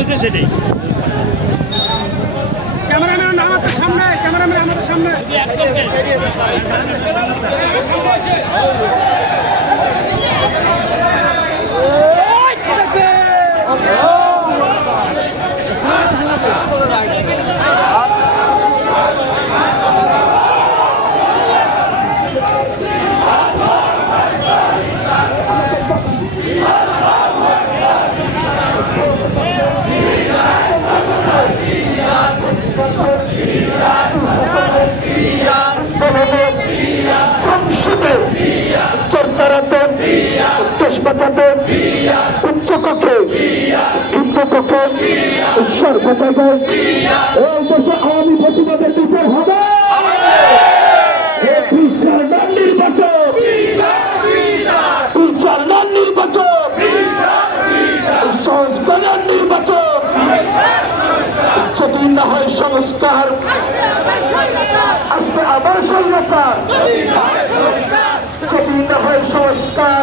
হচ্ছে সেটাই। ক্যামেরাম্যান আমাদের সামনে, ক্যামেরাম্যান আমাদের সামনে। আওয়ামী প্রতিবাদের বিচার হবে। সংস্কারের নির্বাচন যদি না হয় সংস্কার আসবে আবার স্বৈরাচার। যদি না হয় সংস্কার